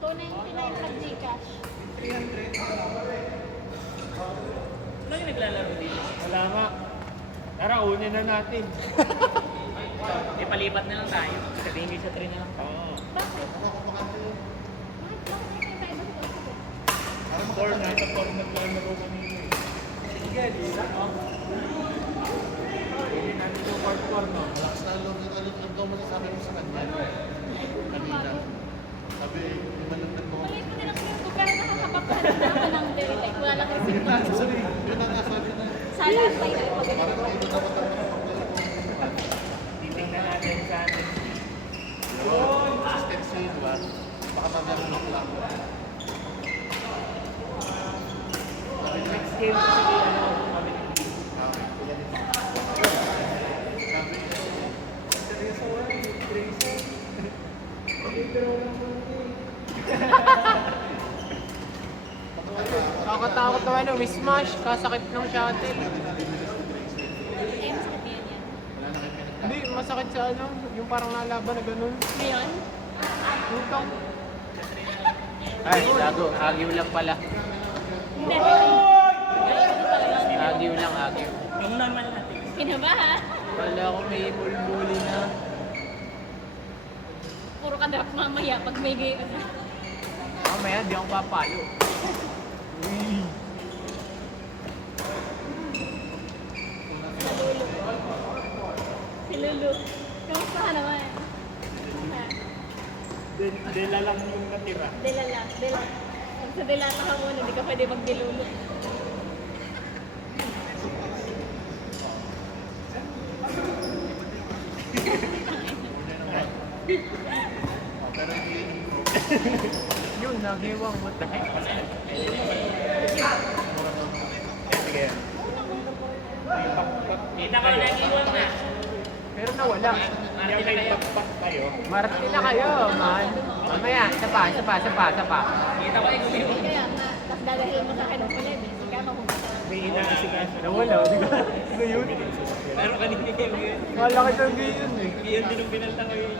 299 pag Gcash. 300. Ano yung naglalaro dito? Wala nga. Tara, unin na natin. Eh, palipat na lang tayo. Sabihin ko sa 3 na lang. Oo. Bakit? Bakit may kaiba sa pagsagot? Core na, sa core na naglalaro kanina eh. Sige, lila. Hindi natin yung core, no? Malakas na loob ng ano daw masasabi mo sa kanya. Kanina. Sabi, yung malagdag mo. Maliit mo din ang ko, pero nakakapagpalit na ako ng direct. Wala lang receipt mo. Sabi, yun ang nasabi na. Sana ang tayo pag Parang dito dapat ang Titingnan natin sa atin. consistency, di ba? Baka mamaya lock lang. Next game kasi ano, kami ng Sabi, seryoso wala, seryoso. Pero lang mo Nakakatakot naman yung mismash, kasakit ng shuttle. Eh, masakit yan yan. wala na kayo pinagkakaroon. Hindi, masakit sa ano, yung parang nalaban na ganun. Ngayon? Utang. Ay, gago, agyo lang pala. Hindi. Agyo lang, agyo. Yung normal natin. Kinabahan. Wala ko may bulbuli na. Puro ka drop mamaya pag may gay. Mamaya, di ako papalo. Uy. Sa dulo. Si Lulu. Kamusta ka naman? Ha? Dela lang yung natira. Dela lang. Dela. Pag sa delata ka muna, di ka pwede magdilulo. Pero hindi Yun, nagiwang mo tayo. Sige. Kita ko na iwan na. Pero nawala. Kaya may pakpak kayo. Marami na kayo, man. Mamaya, sapa. Kita ko yung gumiwan. Kaya nga, tapos dadahin mo sa akin ng kulay. Hindi ka mapupunta. May inaasikaso. Nawala, di ba? Ano yun? Pero kanina kayo yun. Malaki ng yun eh. Yun din yung pinalta ko yun.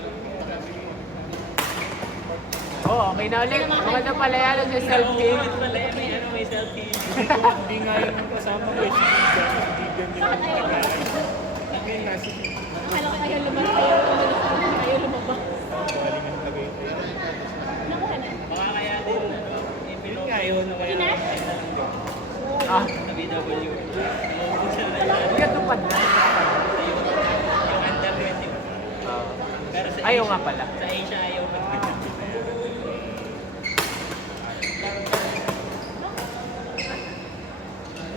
Oo, okay na ulit. Maganda pala yan sa selfie. Oo, pala yan. May ano, may selfie. Hindi nga yung kasama ko. Si Gigan yung nagkakaroon. Sabi nga si Akala ko ayaw lumabas. Ayaw lumabas. galing ang lagay. Nakuha na. Baka kaya din. Yun nga yun. Kaya Ina? Ah, Sa BW. hindi ka tupad na. Yung under 20. Pero sa Ayaw Asia- nga pala. Sa Asia ayaw pa.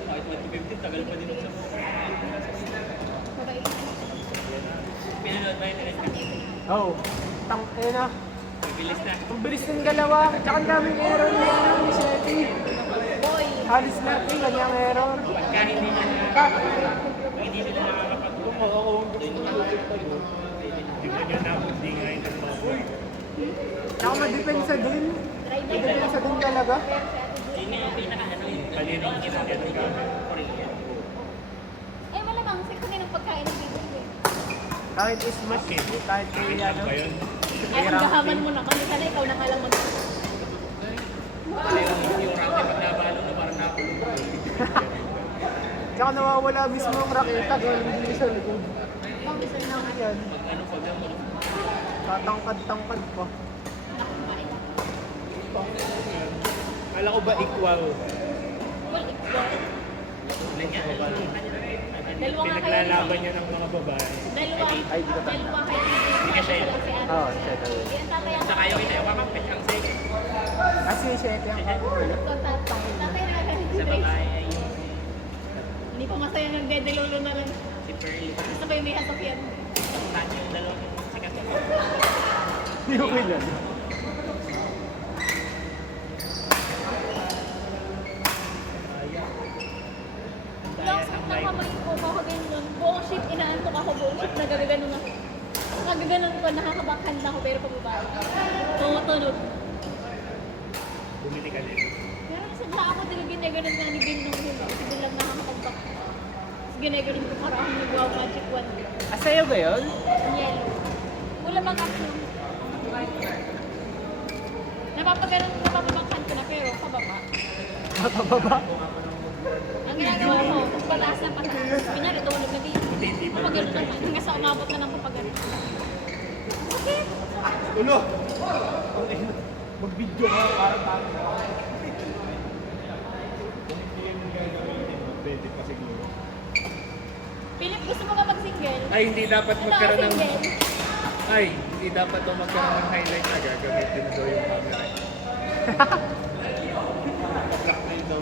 Kahit 150, tagal pa din sa Mabait. pinanood ba yun? Oo. Tangke na. Bilis na. Ang bilis ng dalawa. Tsaka ang daming error ni ano, ni Shetty. Boy. Halos lahat yung kanyang error. Pagka hindi nila hindi nila nakakapag kung ako tignan nyo na hindi nga yun ang mga boy. Tsaka madepensa din. Try na. Madepensa din talaga. Pero si Ate Julie. yun yung pinaka ano yun. Kanina yung kinakit ng gamit. Korean. Eh, malamang. Sa kaninang pagkain ng bibig eh. Kahit smash, kahit kay ano. Ba yun? Ay, ang gahaman mo na kami. Sana ikaw na kalang mag- Yung rante pag nabalo na parang nakulong. Tsaka nawawala mismo ang raketa. Gawin hindi sa likod. Ang gusto na ako. Yan. Pag ano pag ano. Tatangkad-tangkad pa. Kala ko ba equal? Well, ikaw. Dalawa nga kayo. Pinaglalaban niya ng mga babae. Dalawa. Ay, di ka tama. Dalawa kayo. Hindi ka siya yun. Si Ate. Oo, siya talaga. Di ang tatay ang Saka yung itayo kamakpit ang second. Kasi Shetty ang kakulo. tatay. Tatay na kagaling si Sa Grace. babae ay yung Hindi pa masaya ng dedelolo na lang. si Pearl. Gusto ko yung may hasakyan. Tanya yung dalawang sikat na. Hindi ko kilala. Long suit lang kamay ko, kakaganyan. Buong ship, inaantok ako. Buong ship, nagagaganon ako. Nagaganon ko, nakakabackhand na ako, pero pababa. Tumutunod. Bumili ka din. Pero nasadla ako, ginaganon nga ni Bin nung huli. Kasi biglang nakakapag-back. Tapos ginaganon ko para akong nag-wow magic wand. Asayo ba yun? Yellow. Wala bang action? napapabangkan ko na, pero pababa. Nakababa. Ang ginagawa ko, kung pataas ng pataas, pinari, tulog na dito. Papagano naman, hanggang sa umabot na ng papagano. Okay. Ulo! Mag-video ka para tayo. Pwede pa siguro. Philip, gusto mo ka mag-single? Ay, hindi dapat Ano, magkaroon ng... single? Ay, hindi dapat daw magkaroon ng highlight na gagamitin mo daw yung camera. Blackmail daw.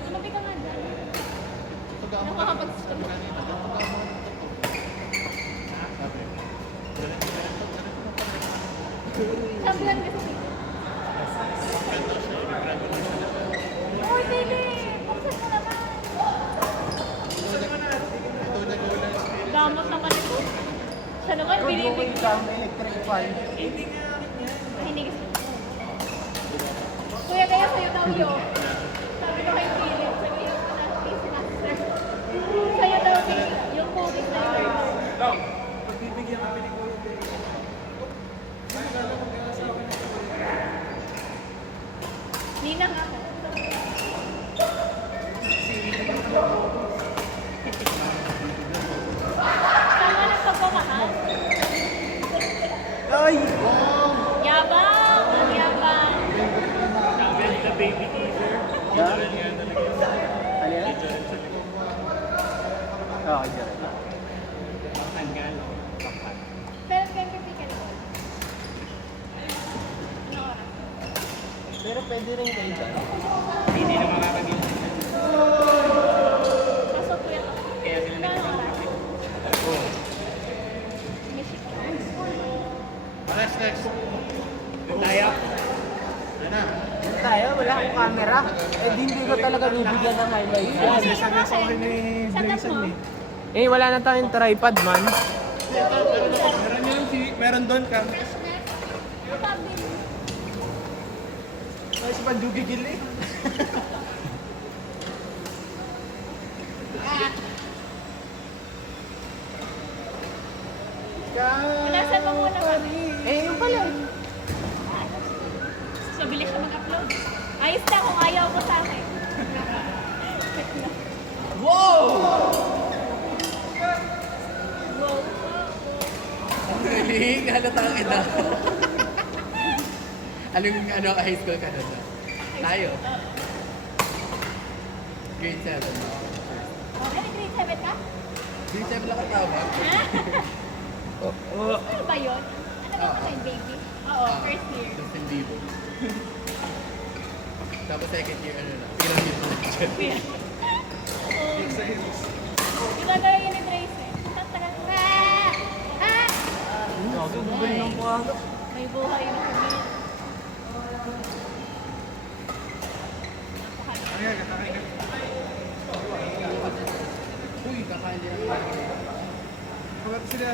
Tumabi ka nga dyan. Pag-amo ka Nakakapag-stream. kanina. Pag-amo ka sabi. Sabi lang kasi. Uy, Philip! Buksan mo naman! Damot naman ito. Siya naman, binibig. Electric fan. Hindi kasi. Kuya, kaya sa'yo daw yun. Sabi ko kay Philip, sabihin ko na please master. Sa'yo daw, Philip, yung coding na yun. Pagbibigyan kami ni Kuya Jay. Ninang ako. Tama ng pagmamahal. Ay! Yabang! Ang yabang! Sabi ang the baby teaser. Literal nga talaga yun. Ano yan? Literal sa likod. Okay, Jared. Bakhan nga, no? Bakhan. Pero kaya pipikan ko. Ano oras? Pero pwede rin kayo dyan. Hindi na makakagil. Pasok kuya ko. Kaya sila Ano oras? Oh. Mission. Next. Tayo. Yan na. Tayo, wala akong camera. Eh, di hindi ko talaga bibigyan ng highlight. Kasi sa Grayson Eh, wala na tayong tripod, man. Meron yun si... Meron doon ka. Ay, si Pandugigil eh. Pinasan mo muna kami. Eh, yung pala. So, bilis siya mag-upload. Ayos na kung ayaw mo sa akin. Wow! Wow. Galing, halata ka na. Anong high school ka na? Tayo. Grade 7. Ano, grade 7 ka? Grade 7 lang katawag. Ha? Oh, Ano ba yun? Ano ba ito yung baby? Oo, first year. Tapos hindi mo. Tapos second year, ano na, pyramid mo na dyan. Diba gaya yun ni Grace eh? Tagal. nagugol ng mga. May buhay na kami. Uy, kakali. Kabat sila.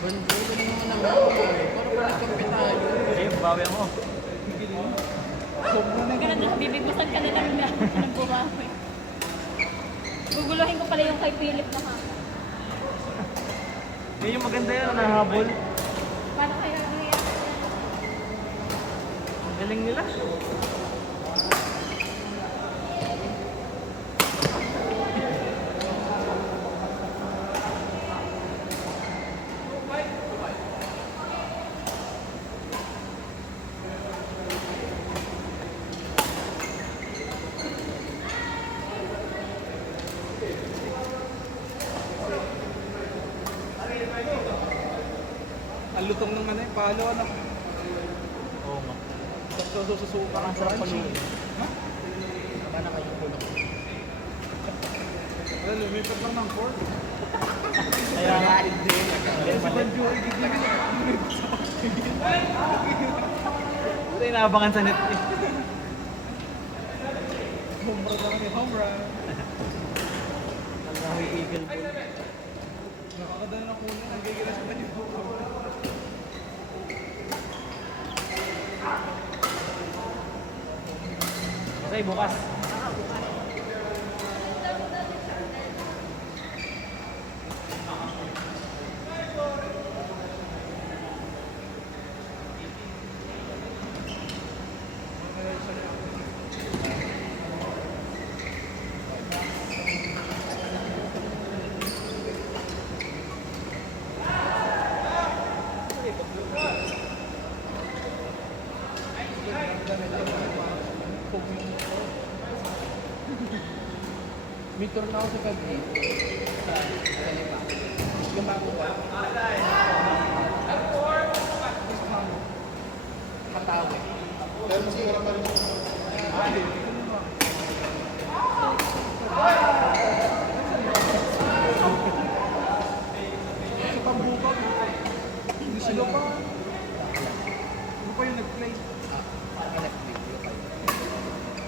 Banjo, ganun naman ako. Parang nagkampi tayo. Eh, bawi ako. Ganun na, bibigusan ka na lang na ng bumawi. Guguluhin ko pala yung kay Philip na ha. Yun yung maganda yan, nahabol. Paano kaya nangyayari? Ang galing nila. Ang lutong ng ano, palo, ano? Oo nga. Sakto sususuka ng Sarap paluin. Paano kayo kulong? Well, lumipat lang ng court. Kaya nga. Hindi. Banjo, ito yung naabangan sa net eh. Home run lang yung home run. Ang nahoy eagle ball. Nakakadala na kunin. Ang gigilas pa niyo. try bukas. May tour na ako sa Cavite. Sa Lipa. Yung bago ba? Katawe. Pero mas mura pa rin. Sa Pambuka. Hindi sila pa. Ano pa yung nag-play?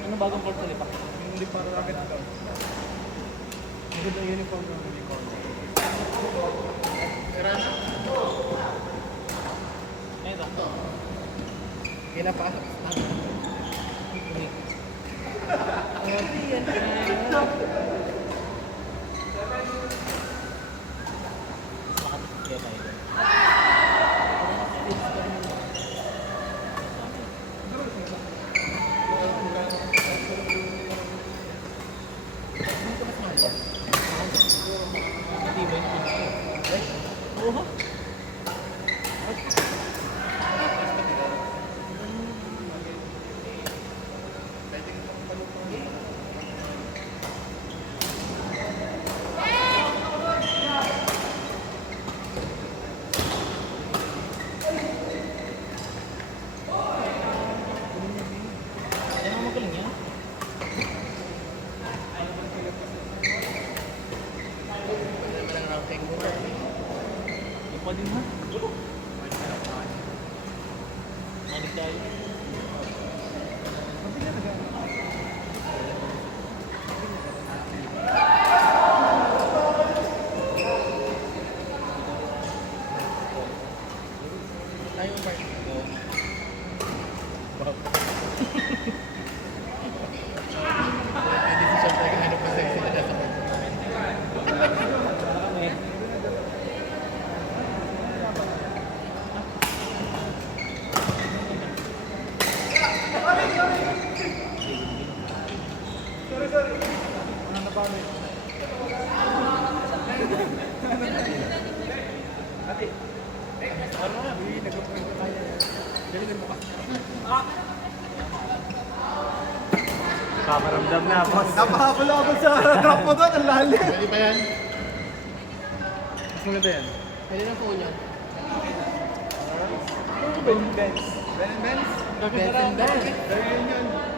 Ano bagong court sa Lipa? Yung Lipa Rocket Club. Maganda yung uniform ng unicorn. Ito. Pinapasok sa Kaya tayo. Hindi ba yun? Oo. Yan ang magaling yan. Yung pa din ha? Manig tayo. tayo part ko. Hindi si Sean talaga ano pa sila nasa part. Kakaramdam na, boss. Napakabalabal sa drop mo doon, ang lalim. Pwede pa yan? Mas maganda yan. Pwede na po yan. Ben and Benz. Ben and Benz? Ben and Benz.